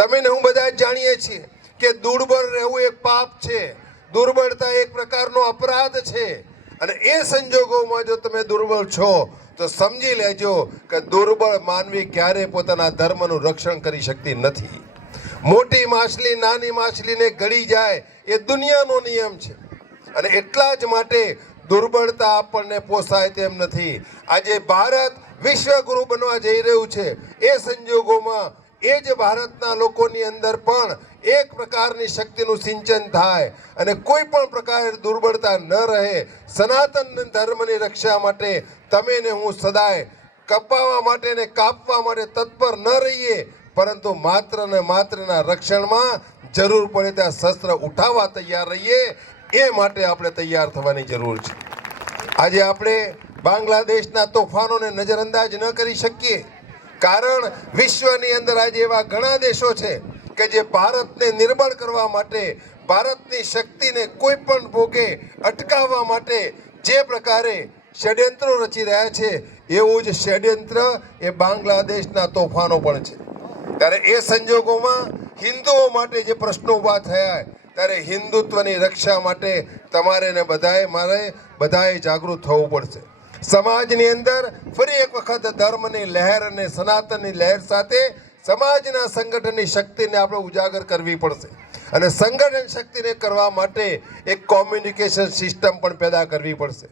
તમે ને હું બધા જ જાણીએ છીએ કે દુર્બળ રહેવું એક પાપ છે, દુર્બળતા એક પ્રકારનો અપરાધ છે, અને એ સંજોગોમાં જો તમે દુર્બળ છો તો સમજી લેજો કે દુર્બળ માનવી ક્યારે પોતાના ધર્મનું રક્ષણ કરી શકતી નથી. મોટી માછલી નાની માછલીને ગળી જાય એ દુનિયાનો નિયમ છે, અને એટલા જ માટે દુર્બળતા આપણને પોસાય તેમ નથી. આજે ભારત વિશ્વગુરુ બનવા જઈ રહ્યું છે. એ સંજોગોમાં એ જ ભારતના લોકોની અંદર પણ એક પ્રકારની શક્તિનું સિંચન થાય અને કોઈ પણ પ્રકારે દુર્બળતા ન રહે. સનાતન ધર્મની રક્ષા માટે તમે ને હું સદાય કપાવવા માટે ને કાપવા માટે તત્પર ન રહીએ, પરંતુ માત્ર ને માત્રના રક્ષણમાં જરૂર પડે ત્યાં શસ્ત્ર ઉઠાવવા તૈયાર રહીએ. એ માટે આપણે તૈયાર થવાની જરૂર છે. આજે આપણે બાંગ્લાદેશના તોફાનોને નજરઅંદાજ ન કરી શકીએ, કારણ વિશ્વની અંદર આજે એવા ઘણા દેશો છે કે જે ભારતને નિર્બળ કરવા માટે, ભારતની શક્તિને કોઈ પણ ભોગે અટકાવવા માટે જે પ્રકારે ષડયંત્રો રચી રહ્યા છે, એવું જ ષડયંત્ર એ બાંગ્લાદેશના તોફાનો પણ છે. ત્યારે એ સંજોગોમાં હિન્દુઓ માટે જે પ્રશ્નો ઊભા થયા, ત્યારે હિન્દુત્વની રક્ષા માટે તમારે ને બધાએ જાગૃત થવું પડશે. સમાજની અંદર ફરી એક વખત ધર્મની લહેર અને સનાતનની લહેર સાથે સમાજના સંગઠનની શક્તિને આપણે ઉજાગર કરવી પડશે, અને સંગઠન શક્તિને કરવા માટે એક કોમ્યુનિકેશન સિસ્ટમ પણ પેદા કરવી પડશે.